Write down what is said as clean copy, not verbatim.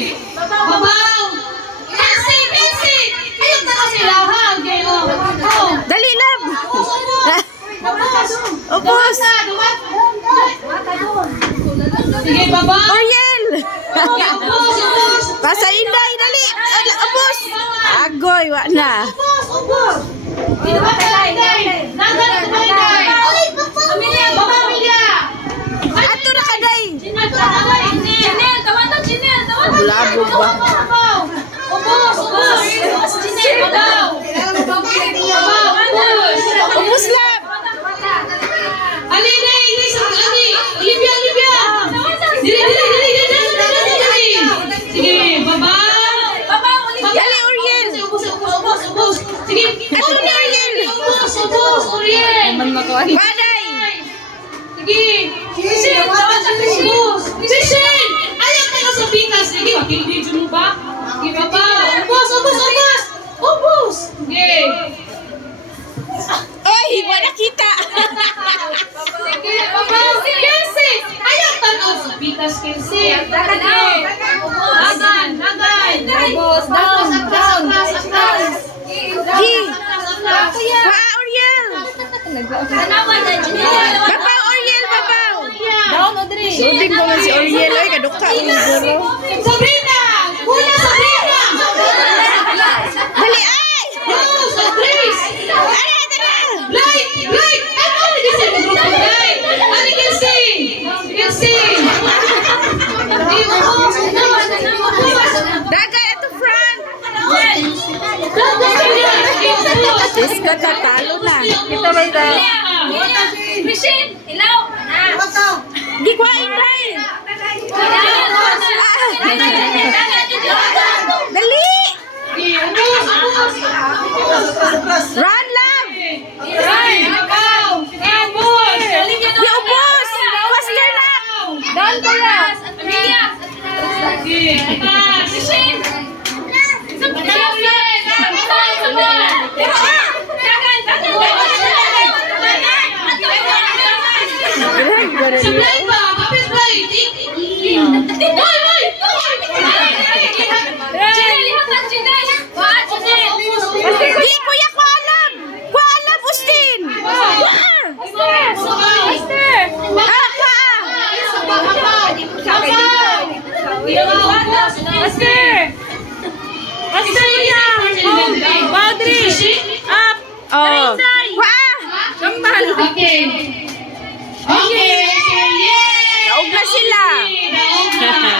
Babaw! Kasi! Ayun na sila ha! Dali lang! Upos! Sige, babaw! Oriel! Upos! Pasa Inday, dali! Upos! Agoy, wak na. Upos! Ato na ka, day! Bulabog ba? Upos lang! Sige, babaw! Dali, Oriel! Ato na, Oriel! Waday! Sishin! Ayaw ka na sa pitas! Sige, makilibidyo mo ba? Sige, babaw! Ubus! Sige! Oy, wala kita! Sige, babaw! Kelsi! Ayaw tanaw sa pitas, Kelsi! Dagan! Ubos, down! Gi! Waa, Oriel! Babaw, Oriel, babaw! Sudin mo man si Oriel. Ay, kadukta ang guro. Sabrina! Kuna, Sabrina! Dali, ay! Oh, sa Grace! Ara, tara! Light! Ano ni kasi ng grupo? Light! Ano Kelsi? Kelsi! Dagan, ito front! Diyos ka, tatalo na. Ito ba ito? Gikwain, day! Dali! Run, love! Di ubos! Faster na! Down ko lang! Supply ba? Kapit ba? Di, kuya, ko alam! Ko alam, Ustin! Oh. Okay. Okay. Yay! Naog na sila. Naog na.